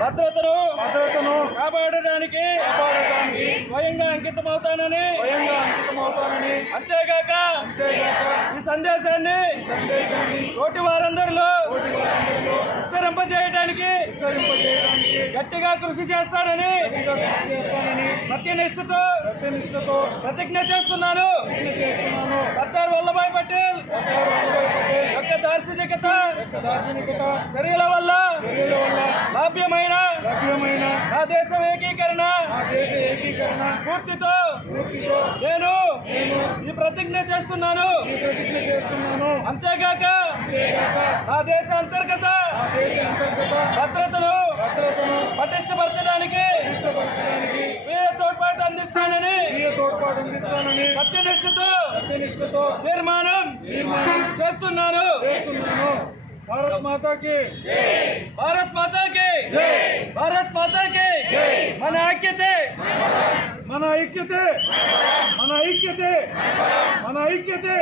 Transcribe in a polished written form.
భద్రతను కాపాడడానికి స్వయంగా అంకితమవుతానని అంతేగాక ఈ సందేశాన్ని తోటి వారందరిలో విస్తరింపజేయడానికి గట్టిగా కృషి చేస్తానని సత్యనిష్టతో ప్రతిజ్ఞ చేస్తున్నాను. సర్దార్ వల్లభాయ్ పటేల్ యొక్క దార్శనికత చర్యల వల్ల లభ్యమైన నా దేశం ఏకీకరణ పూర్తితో నేను ఈ ప్రతిజ్ఞ చేస్తున్నాను. అంతేగాక నా దేశ అంతర్గత భద్రతను పటిష్టపరచడానికి తోడ్పాటు అందిస్తానని సత్యనిష్టతో నిర్మాణం చేస్తున్నాను. భారత్ మాతా కి భారత్ మాతా కి భారత్ మాతా కి మన ఐక్యతే మన ఐక్యతే మన ఐక్యతే మన ఐక్యతే